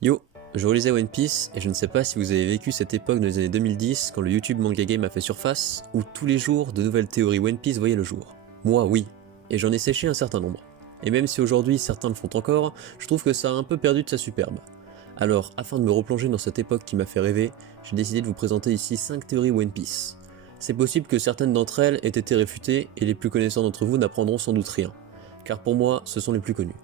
Yo, je relisais One Piece et je ne sais pas si vous avez vécu cette époque dans les années 2010 quand le YouTube Manga Game a fait surface, où tous les jours de nouvelles théories One Piece voyaient le jour. Moi oui, et j'en ai séché un certain nombre. Et même si aujourd'hui certains le font encore, je trouve que ça a un peu perdu de sa superbe. Alors, afin de me replonger dans cette époque qui m'a fait rêver, j'ai décidé de vous présenter ici 5 théories One Piece. C'est possible que certaines d'entre elles aient été réfutées et les plus connaissants d'entre vous n'apprendront sans doute rien, car pour moi ce sont les plus connus.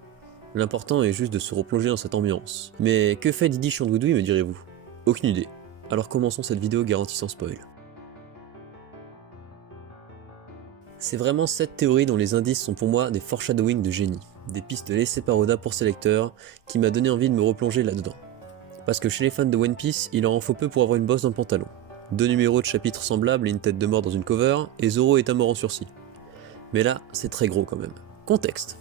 L'important est juste de se replonger dans cette ambiance. Mais que fait Didi Chandoudouille, me direz-vous? Aucune idée. Alors commençons cette vidéo garantie sans spoil. C'est vraiment cette théorie dont les indices sont pour moi des foreshadowing de génie, des pistes laissées par Oda pour ses lecteurs, qui m'a donné envie de me replonger là-dedans. Parce que chez les fans de One Piece, il en faut peu pour avoir une bosse dans le pantalon. 2 numéros de chapitres semblables et une tête de mort dans une cover, et Zoro est un mort en sursis. Mais là, c'est très gros quand même. Contexte.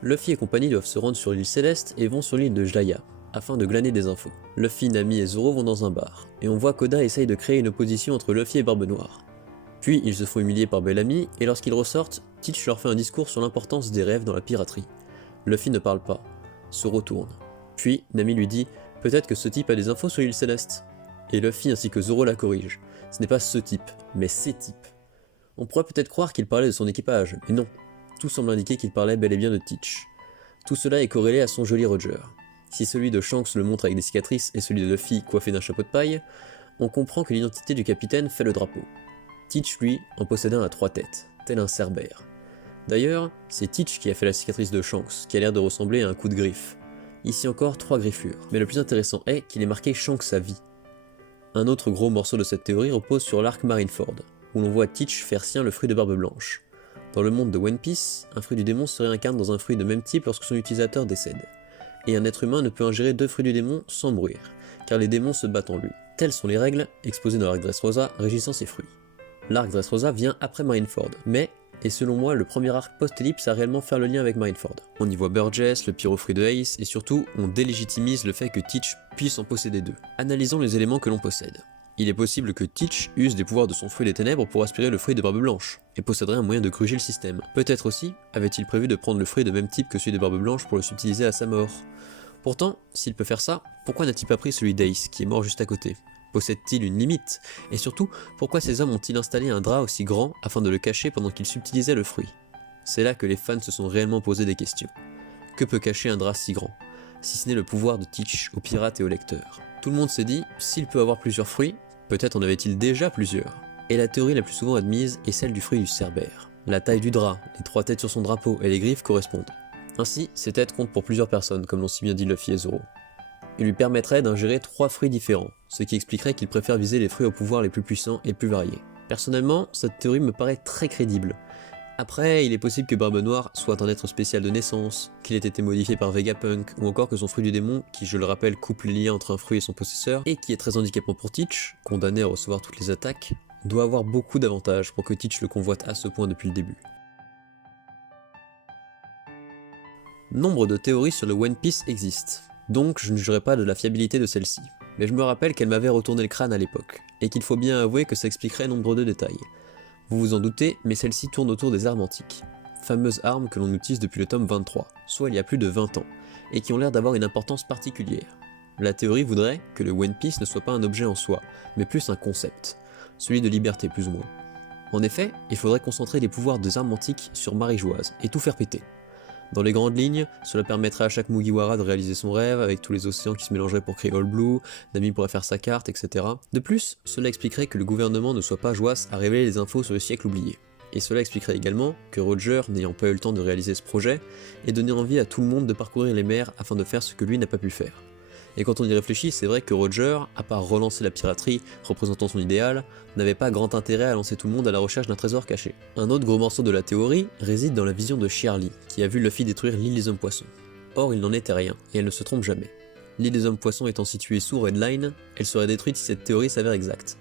Luffy et compagnie doivent se rendre sur l'île Céleste et vont sur l'île de Jaya, afin de glaner des infos. Luffy, Nami et Zoro vont dans un bar, et on voit qu'Oda essaye de créer une opposition entre Luffy et Barbe Noire. Puis ils se font humilier par Bellamy, et lorsqu'ils ressortent, Teach leur fait un discours sur l'importance des rêves dans la piraterie. Luffy ne parle pas, se retourne. Puis Nami lui dit « Peut-être que ce type a des infos sur l'île Céleste ». Et Luffy ainsi que Zoro la corrigent. Ce n'est pas ce type, mais ces types. On pourrait peut-être croire qu'il parlait de son équipage, mais non. Tout semble indiquer qu'il parlait bel et bien de Teach. Tout cela est corrélé à son joli Roger. Si celui de Shanks le montre avec des cicatrices et celui de Luffy coiffé d'un chapeau de paille, on comprend que l'identité du capitaine fait le drapeau. Teach, lui, en possède un à 3 têtes, tel un cerbère. D'ailleurs, c'est Teach qui a fait la cicatrice de Shanks, qui a l'air de ressembler à un coup de griffe. Ici encore 3 griffures, mais le plus intéressant est qu'il est marqué Shanks à vie. Un autre gros morceau de cette théorie repose sur l'arc Marineford, où l'on voit Teach faire sien le fruit de Barbe Blanche. Dans le monde de One Piece, un fruit du démon se réincarne dans un fruit de même type lorsque son utilisateur décède. Et un être humain ne peut ingérer 2 fruits du démon sans mourir, car les démons se battent en lui. Telles sont les règles, exposées dans l'arc Dressrosa, régissant ces fruits. L'arc Dressrosa vient après Marineford, mais est selon moi le premier arc post-ellipse à réellement faire le lien avec Marineford. On y voit Burgess, le pyro-fruit de Ace, et surtout, on délégitimise le fait que Teach puisse en posséder 2. Analysons les éléments que l'on possède. Il est possible que Teach use des pouvoirs de son fruit des ténèbres pour aspirer le fruit de Barbe Blanche, et posséderait un moyen de gruger le système. Peut-être aussi avait-il prévu de prendre le fruit de même type que celui de Barbe Blanche pour le subtiliser à sa mort. Pourtant, s'il peut faire ça, pourquoi n'a-t-il pas pris celui d'Ace, qui est mort juste à côté? Possède-t-il une limite? Et surtout, pourquoi ces hommes ont-ils installé un drap aussi grand afin de le cacher pendant qu'ils subtilisaient le fruit? C'est là que les fans se sont réellement posé des questions. Que peut cacher un drap si grand, si ce n'est le pouvoir de Teach aux pirates et aux lecteurs? Tout le monde s'est dit, s'il peut avoir plusieurs fruits, peut-être en avait-il déjà plusieurs. Et la théorie la plus souvent admise est celle du fruit du cerbère. La taille du drap, les 3 têtes sur son drapeau et les griffes correspondent. Ainsi, ces têtes comptent pour plusieurs personnes, comme l'ont si bien dit Luffy et Zoro. Il lui permettrait d'ingérer 3 fruits différents, ce qui expliquerait qu'il préfère viser les fruits au pouvoir les plus puissants et plus variés. Personnellement, cette théorie me paraît très crédible. Après, il est possible que Barbe Noire soit un être spécial de naissance, qu'il ait été modifié par Vegapunk, ou encore que son fruit du démon, qui je le rappelle coupe les liens entre un fruit et son possesseur, et qui est très handicapant pour Teach, condamné à recevoir toutes les attaques, doit avoir beaucoup d'avantages pour que Teach le convoite à ce point depuis le début. Nombre de théories sur le One Piece existent, donc je ne jugerai pas de la fiabilité de celle-ci. Mais je me rappelle qu'elle m'avait retourné le crâne à l'époque, et qu'il faut bien avouer que ça expliquerait nombre de détails. Vous vous en doutez, mais celle-ci tourne autour des armes antiques. Fameuses armes que l'on utilise depuis le tome 23, soit il y a plus de 20 ans, et qui ont l'air d'avoir une importance particulière. La théorie voudrait que le One Piece ne soit pas un objet en soi, mais plus un concept, celui de liberté plus ou moins. En effet, il faudrait concentrer les pouvoirs des armes antiques sur Marijoise, et tout faire péter. Dans les grandes lignes, cela permettrait à chaque Mugiwara de réaliser son rêve, avec tous les océans qui se mélangeraient pour créer All Blue, Nami pourrait faire sa carte, etc. De plus, cela expliquerait que le gouvernement ne soit pas joasse à révéler les infos sur le siècle oublié. Et cela expliquerait également que Roger, n'ayant pas eu le temps de réaliser ce projet, ait donné envie à tout le monde de parcourir les mers afin de faire ce que lui n'a pas pu faire. Et quand on y réfléchit, c'est vrai que Roger, à part relancer la piraterie représentant son idéal, n'avait pas grand intérêt à lancer tout le monde à la recherche d'un trésor caché. Un autre gros morceau de la théorie réside dans la vision de Shearly, qui a vu Luffy détruire l'île des hommes poissons. Or, il n'en était rien, et elle ne se trompe jamais. L'île des hommes poissons étant située sous Red Line, elle serait détruite si cette théorie s'avère exacte.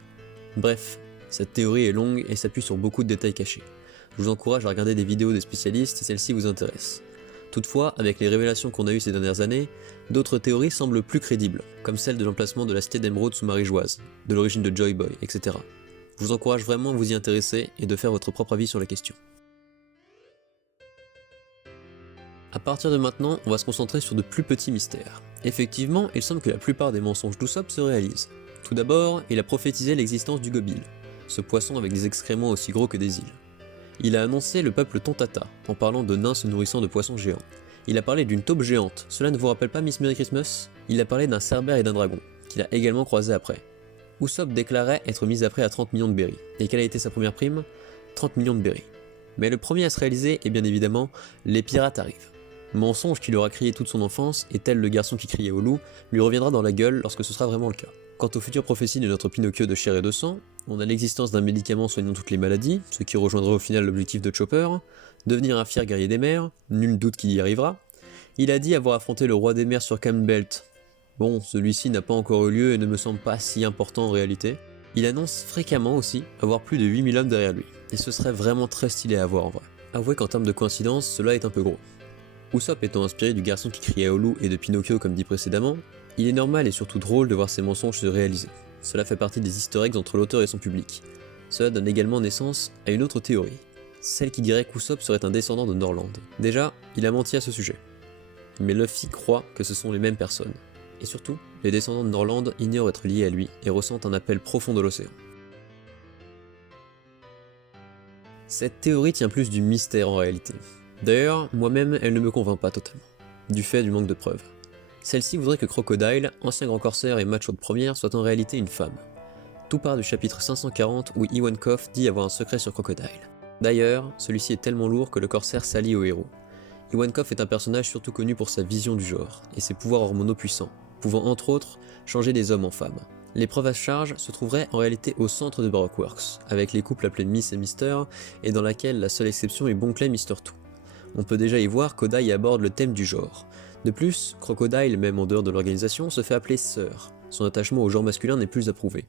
Bref, cette théorie est longue et s'appuie sur beaucoup de détails cachés. Je vous encourage à regarder des vidéos des spécialistes si celles-ci vous intéressent. Toutefois, avec les révélations qu'on a eues ces dernières années, d'autres théories semblent plus crédibles, comme celle de l'emplacement de la cité d'Emeraude sous Marijoise, de l'origine de Joy Boy, etc. Je vous encourage vraiment à vous y intéresser et de faire votre propre avis sur la question. A partir de maintenant, on va se concentrer sur de plus petits mystères. Effectivement, il semble que la plupart des mensonges d'Usopp se réalisent. Tout d'abord, il a prophétisé l'existence du Gobil, ce poisson avec des excréments aussi gros que des îles. Il a annoncé le peuple Tontata, en parlant de nains se nourrissant de poissons géants. Il a parlé d'une taupe géante, cela ne vous rappelle pas Miss Merry Christmas? Il a parlé d'un cerbère et d'un dragon, qu'il a également croisé après. Usopp déclarait être mis à prix à 30 millions de berries. Et quelle a été sa première prime? 30 millions de berries. Mais le premier à se réaliser est bien évidemment les pirates arrivent. Mensonge qu'il aura crié toute son enfance, et tel le garçon qui criait au loup, lui reviendra dans la gueule lorsque ce sera vraiment le cas. Quant aux futures prophéties de notre Pinocchio de chair et de sang, on a l'existence d'un médicament soignant toutes les maladies, ce qui rejoindra au final l'objectif de Chopper, devenir un fier guerrier des mers, nul doute qu'il y arrivera. Il a dit avoir affronté le roi des mers sur Belt. Bon, celui-ci n'a pas encore eu lieu et ne me semble pas si important en réalité. Il annonce fréquemment aussi avoir plus de 8000 hommes derrière lui, et ce serait vraiment très stylé à voir en vrai. Avouez qu'en termes de coïncidence, cela est un peu gros. Usopp étant inspiré du garçon qui criait au loup et de Pinocchio comme dit précédemment, il est normal et surtout drôle de voir ces mensonges se réaliser. Cela fait partie des easter eggs entre l'auteur et son public. Cela donne également naissance à une autre théorie, celle qui dirait qu'Usopp serait un descendant de Norland. Déjà, il a menti à ce sujet. Mais Luffy croit que ce sont les mêmes personnes. Et surtout, les descendants de Norland ignorent être liés à lui et ressentent un appel profond de l'océan. Cette théorie tient plus du mystère en réalité. D'ailleurs, moi-même, elle ne me convainc pas totalement, du fait du manque de preuves. Celle-ci voudrait que Crocodile, ancien grand corsaire et macho de première, soit en réalité une femme. Tout part du chapitre 540 où Iwankov dit avoir un secret sur Crocodile. D'ailleurs, celui-ci est tellement lourd que le corsaire s'allie au héros. Iwankov est un personnage surtout connu pour sa vision du genre, et ses pouvoirs hormonaux puissants, pouvant entre autres changer des hommes en femmes. Les preuves à charge se trouveraient en réalité au centre de Baroque Works, avec les couples appelés Miss et Mister, et dans laquelle la seule exception est Bonclay Mister Two. On peut déjà y voir qu'Oda aborde le thème du genre. De plus, Crocodile, même en dehors de l'organisation, se fait appeler sœur. Son attachement au genre masculin n'est plus approuvé.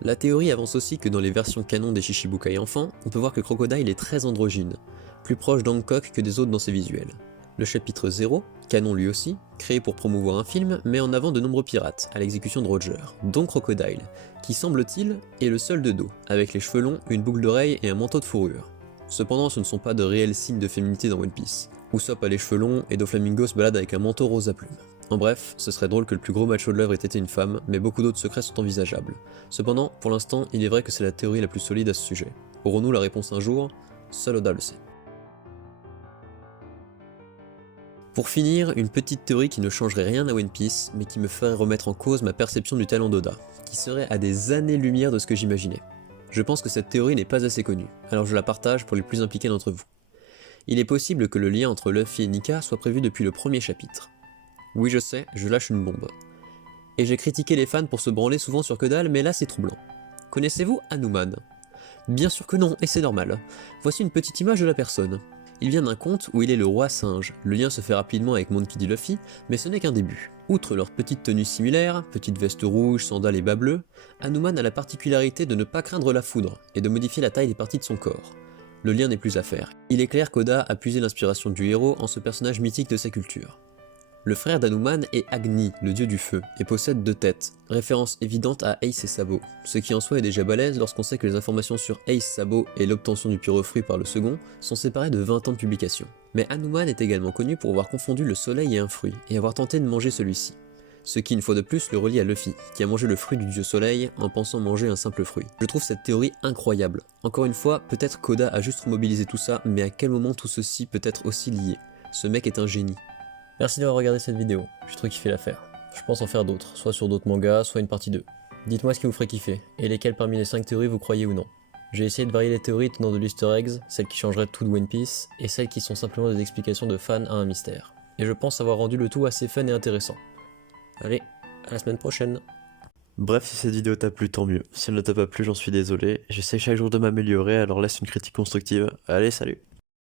La théorie avance aussi que dans les versions canon des Shichibukai enfants, on peut voir que Crocodile est très androgyne, plus proche d'Hancock que des autres dans ses visuels. Le chapitre 0, canon lui aussi, créé pour promouvoir un film, met en avant de nombreux pirates, à l'exécution de Roger, dont Crocodile, qui semble-t-il est le seul de dos, avec les cheveux longs, une boucle d'oreille et un manteau de fourrure. Cependant, ce ne sont pas de réels signes de féminité dans One Piece. Usopp a les cheveux longs et Doflamingo se balade avec un manteau rose à plumes. En bref, ce serait drôle que le plus gros macho de l'œuvre ait été une femme, mais beaucoup d'autres secrets sont envisageables. Cependant, pour l'instant, il est vrai que c'est la théorie la plus solide à ce sujet. Aurons-nous la réponse un jour? Seul Oda le sait. Pour finir, une petite théorie qui ne changerait rien à One Piece, mais qui me ferait remettre en cause ma perception du talent d'Oda, qui serait à des années-lumière de ce que j'imaginais. Je pense que cette théorie n'est pas assez connue, alors je la partage pour les plus impliqués d'entre vous. Il est possible que le lien entre Luffy et Nika soit prévu depuis le premier chapitre. Oui je sais, je lâche une bombe. Et j'ai critiqué les fans pour se branler souvent sur que dalle, mais là c'est troublant. Connaissez-vous Hanuman? Bien sûr que non, et c'est normal. Voici une petite image de la personne. Il vient d'un conte où il est le roi singe. Le lien se fait rapidement avec Monkey D. Luffy, mais ce n'est qu'un début. Outre leur petite tenue similaire, petite veste rouge, sandales et bas bleus, Hanuman a la particularité de ne pas craindre la foudre et de modifier la taille des parties de son corps. Le lien n'est plus à faire. Il est clair qu'Oda a puisé l'inspiration du héros en ce personnage mythique de sa culture. Le frère d'Hanuman est Agni, le dieu du feu, et possède 2 têtes, référence évidente à Ace et Sabo, ce qui en soi est déjà balèze lorsqu'on sait que les informations sur Ace, Sabo et l'obtention du pyrofruit par le second sont séparées de 20 ans de publication. Mais Hanuman est également connu pour avoir confondu le soleil et un fruit, et avoir tenté de manger celui-ci. Ce qui une fois de plus le relie à Luffy, qui a mangé le fruit du dieu soleil en pensant manger un simple fruit. Je trouve cette théorie incroyable. Encore une fois, peut-être qu'Oda a juste mobilisé tout ça, mais à quel moment tout ceci peut être aussi lié? Ce mec est un génie. Merci d'avoir regardé cette vidéo, j'ai trop kiffé l'affaire. Je pense en faire d'autres, soit sur d'autres mangas, soit une partie 2. Dites-moi ce qui vous ferait kiffer, et lesquelles parmi les 5 théories vous croyez ou non. J'ai essayé de varier les théories tenant de l'easter eggs, celles qui changeraient tout de One Piece, et celles qui sont simplement des explications de fans à un mystère. Et je pense avoir rendu le tout assez fun et intéressant. Allez, à la semaine prochaine. Bref, si cette vidéo t'a plu, tant mieux. Si elle ne t'a pas plu, j'en suis désolé. J'essaie chaque jour de m'améliorer, alors laisse une critique constructive. Allez, salut!